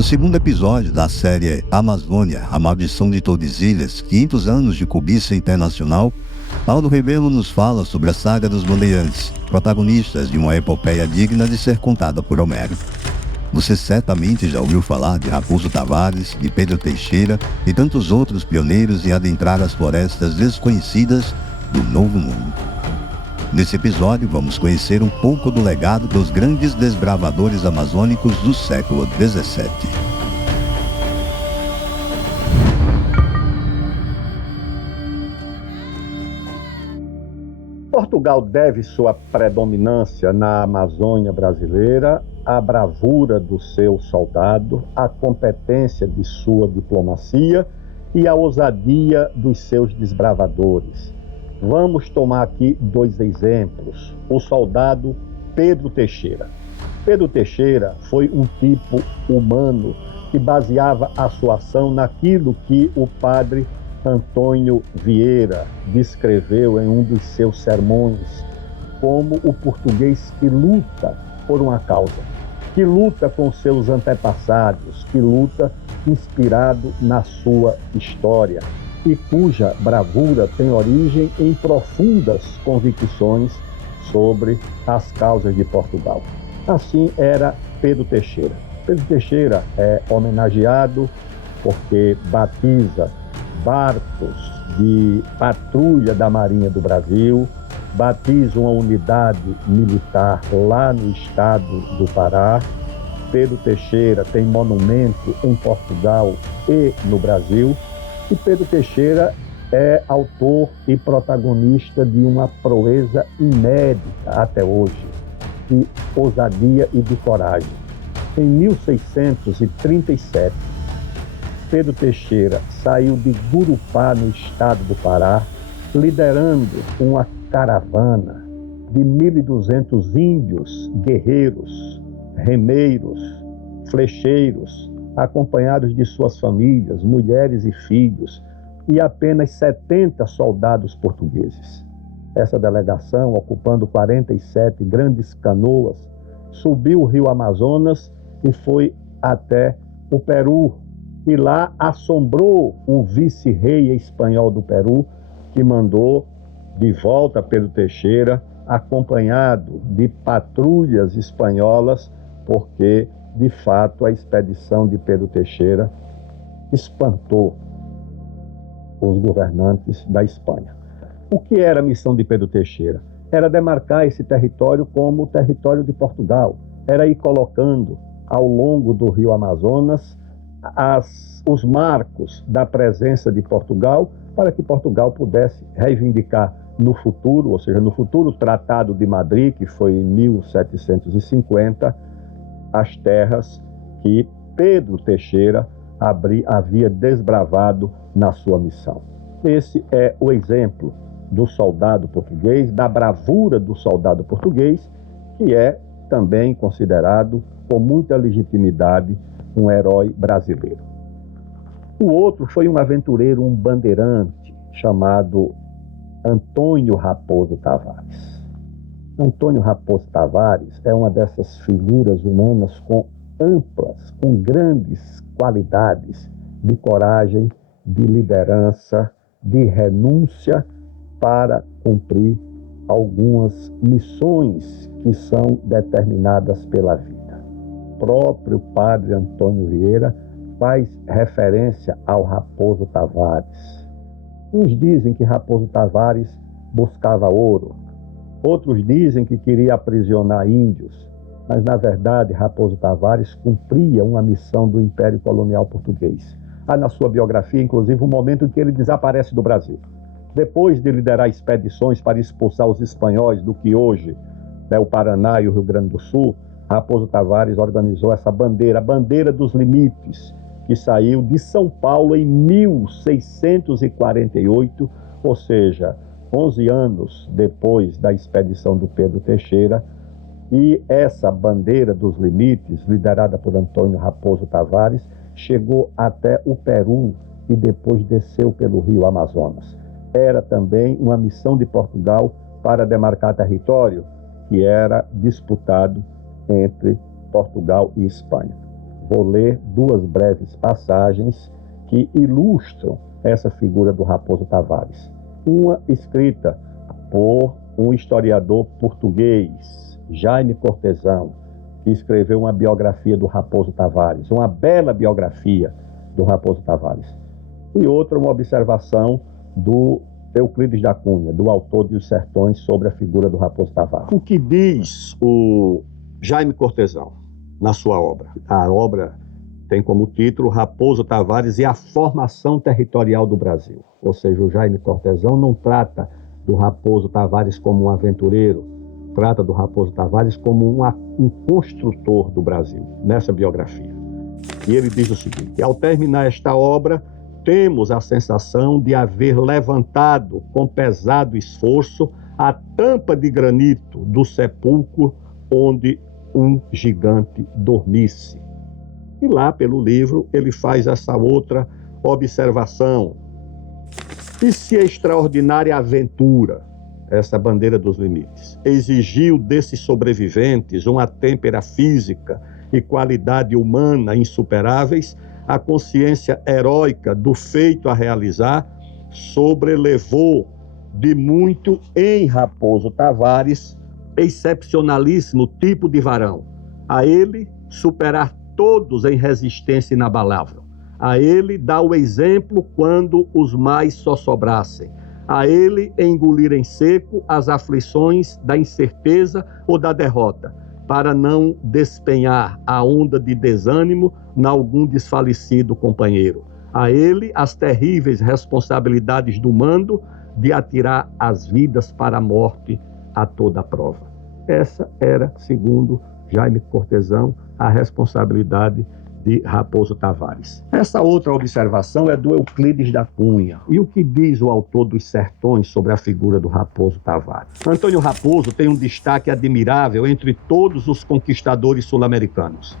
No segundo episódio da série Amazônia, a Maldição de Tordesilhas, 500 anos de cobiça internacional, Aldo Rebelo nos fala sobre a saga dos bandeirantes, protagonistas de uma epopeia digna de ser contada por Homero. Você certamente já ouviu falar de Raposo Tavares, de Pedro Teixeira e tantos outros pioneiros em adentrar as florestas desconhecidas do Novo Mundo. Nesse episódio, vamos conhecer um pouco do legado dos grandes desbravadores amazônicos do século XVII. Portugal deve sua predominância na Amazônia brasileira à bravura do seu soldado, à competência de sua diplomacia e à ousadia dos seus desbravadores. Vamos tomar aqui dois exemplos. O soldado Pedro Teixeira. Pedro Teixeira foi um tipo humano que baseava a sua ação naquilo que o padre Antônio Vieira descreveu em um dos seus sermões como o português que luta por uma causa, que luta com seus antepassados, que luta inspirado na sua história e cuja bravura tem origem em profundas convicções sobre as causas de Portugal. Assim era Pedro Teixeira. Pedro Teixeira é homenageado porque batiza barcos de patrulha da Marinha do Brasil, batiza uma unidade militar lá no estado do Pará. Pedro Teixeira tem monumento em Portugal e no Brasil. E Pedro Teixeira é autor e protagonista de uma proeza inédita até hoje, de ousadia e de coragem. Em 1637, Pedro Teixeira saiu de Gurupá, no estado do Pará, liderando uma caravana de 1.200 índios guerreiros, remeiros, flecheiros, acompanhados de suas famílias, mulheres e filhos, e apenas 70 soldados portugueses. Essa delegação, ocupando 47 grandes canoas, subiu o rio Amazonas e foi até o Peru, e lá assombrou o vice-rei espanhol do Peru, que mandou de volta Pedro Teixeira, acompanhado de patrulhas espanholas, porque, de fato, a expedição de Pedro Teixeira espantou os governantes da Espanha. O que era a missão de Pedro Teixeira? Era demarcar esse território como o território de Portugal. Era ir colocando ao longo do rio Amazonas os marcos da presença de Portugal, para que Portugal pudesse reivindicar no futuro, ou seja, no futuro Tratado de Madrid, que foi em 1750, as terras que Pedro Teixeira havia desbravado na sua missão. Esse é o exemplo do soldado português, da bravura do soldado português, que é também considerado com muita legitimidade um herói brasileiro. O outro foi um aventureiro, um bandeirante, chamado Antônio Raposo Tavares. Antônio Raposo Tavares é uma dessas figuras humanas com grandes qualidades de coragem, de liderança, de renúncia para cumprir algumas missões que são determinadas pela vida. O próprio padre Antônio Vieira faz referência ao Raposo Tavares. Uns dizem que Raposo Tavares buscava ouro, outros dizem que queria aprisionar índios, mas na verdade Raposo Tavares cumpria uma missão do Império Colonial Português. Há na sua biografia, inclusive, um momento em que ele desaparece do Brasil. Depois de liderar expedições para expulsar os espanhóis do que hoje é o Paraná e o Rio Grande do Sul, Raposo Tavares organizou essa bandeira, a Bandeira dos Limites, que saiu de São Paulo em 1648, ou seja, 11 anos depois da expedição do Pedro Teixeira. E essa Bandeira dos Limites, liderada por Antônio Raposo Tavares, chegou até o Peru e depois desceu pelo rio Amazonas. Era também uma missão de Portugal para demarcar território que era disputado entre Portugal e Espanha. vou ler duas breves passagens que ilustram essa figura do Raposo Tavares. Uma escrita por um historiador português, Jaime Cortesão, que escreveu uma biografia do Raposo Tavares, uma bela biografia do Raposo Tavares. E outra, uma observação do Euclides da Cunha, do autor de Os Sertões, sobre a figura do Raposo Tavares. O que diz o Jaime Cortesão na sua obra? A obra tem como título Raposo Tavares e a formação territorial do Brasil. Ou seja, o Jaime Cortesão não trata do Raposo Tavares como um aventureiro, trata do Raposo Tavares como um construtor do Brasil, nessa biografia. E ele diz o seguinte: ao terminar esta obra, temos a sensação de haver levantado com pesado esforço a tampa de granito do sepulcro onde um gigante dormisse. E lá pelo livro ele faz essa outra observação. E se a extraordinária aventura, essa bandeira dos limites, exigiu desses sobreviventes uma têmpera física e qualidade humana insuperáveis, a consciência heróica do feito a realizar sobrelevou de muito em Raposo Tavares excepcionalíssimo tipo de varão. A ele superar todos em resistência inabalável. A ele dar o exemplo quando os mais só sobrassem. A ele engolir em seco as aflições da incerteza ou da derrota, para não despenhar a onda de desânimo nalgum desfalecido companheiro. A ele as terríveis responsabilidades do mando de atirar as vidas para a morte a toda prova. Essa era, segundo Jaime Cortesão, a responsabilidade de Raposo Tavares. Essa outra observação é do Euclides da Cunha. E o que diz o autor dos Sertões sobre a figura do Raposo Tavares? Antônio Raposo tem um destaque admirável entre todos os conquistadores sul-americanos.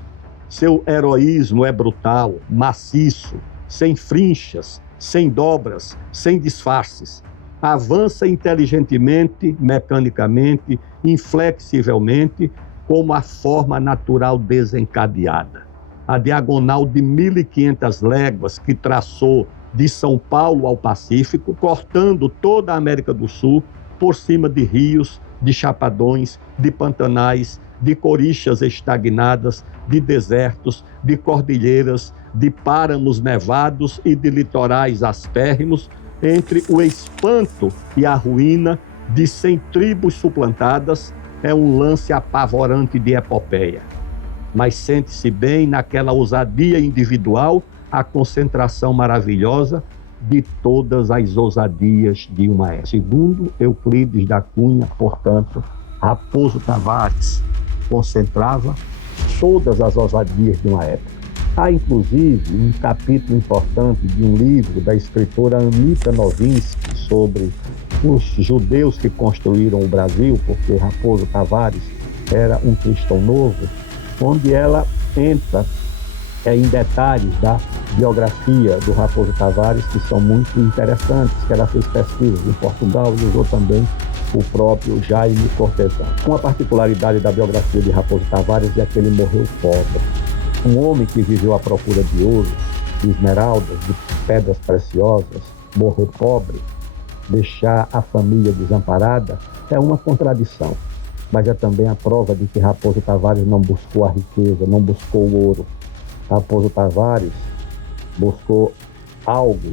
Seu heroísmo é brutal, maciço, sem frinchas, sem dobras, sem disfarces. Avança inteligentemente, mecanicamente, inflexivelmente, como a forma natural desencadeada. A diagonal de 1.500 léguas que traçou de São Paulo ao Pacífico, cortando toda a América do Sul, por cima de rios, de chapadões, de pantanais, de corichas estagnadas, de desertos, de cordilheiras, de páramos nevados e de litorais aspérrimos, entre o espanto e a ruína de 100 tribos suplantadas, é um lance apavorante de epopeia. Mas sente-se bem naquela ousadia individual a concentração maravilhosa de todas as ousadias de uma época. Segundo Euclides da Cunha, portanto, Raposo Tavares concentrava todas as ousadias de uma época. Há, inclusive, um capítulo importante de um livro da escritora Anita Novinsky sobre os judeus que construíram o Brasil, porque Raposo Tavares era um cristão novo, onde ela entra em detalhes da biografia do Raposo Tavares, que são muito interessantes, que ela fez pesquisas em Portugal e usou também o próprio Jaime Cortesão. Uma particularidade da biografia de Raposo Tavares é que ele morreu pobre. Um homem que viveu à procura de ouro, de esmeraldas, de pedras preciosas, morrer pobre, deixar a família desamparada, é uma contradição. Mas é também a prova de que Raposo Tavares não buscou a riqueza, não buscou o ouro. Raposo Tavares buscou algo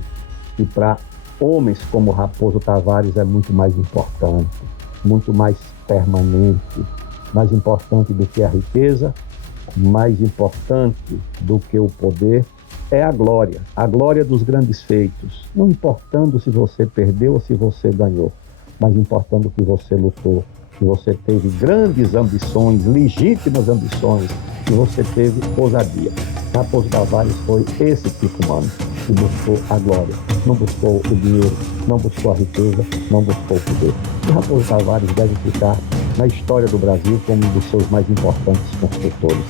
que para homens como Raposo Tavares é muito mais importante, muito mais permanente, mais importante do que a riqueza, mais importante do que o poder, é a glória dos grandes feitos, não importando se você perdeu ou se você ganhou, mas importando que você lutou, que você teve grandes ambições, legítimas ambições, que você teve ousadia. Raposo Tavares foi esse tipo humano que buscou a glória, não buscou o dinheiro, não buscou a riqueza, não buscou o poder. E Raposo Tavares deve ficar na história do Brasil como um dos seus mais importantes construtores.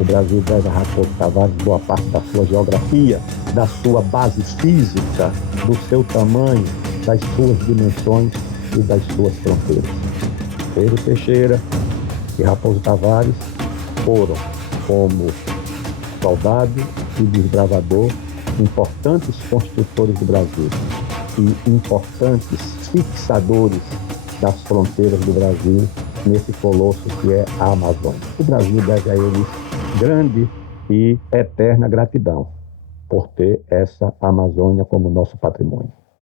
O Brasil deve a Raposo Tavares boa parte da sua geografia, da sua base física, do seu tamanho, das suas dimensões e das suas fronteiras. Pedro Teixeira e Raposo Tavares foram, como soldado e desbravador, importantes construtores do Brasil e importantes fixadores das fronteiras do Brasil nesse colosso que é a Amazônia. O Brasil deve a eles grande e eterna gratidão por ter essa Amazônia como nosso patrimônio.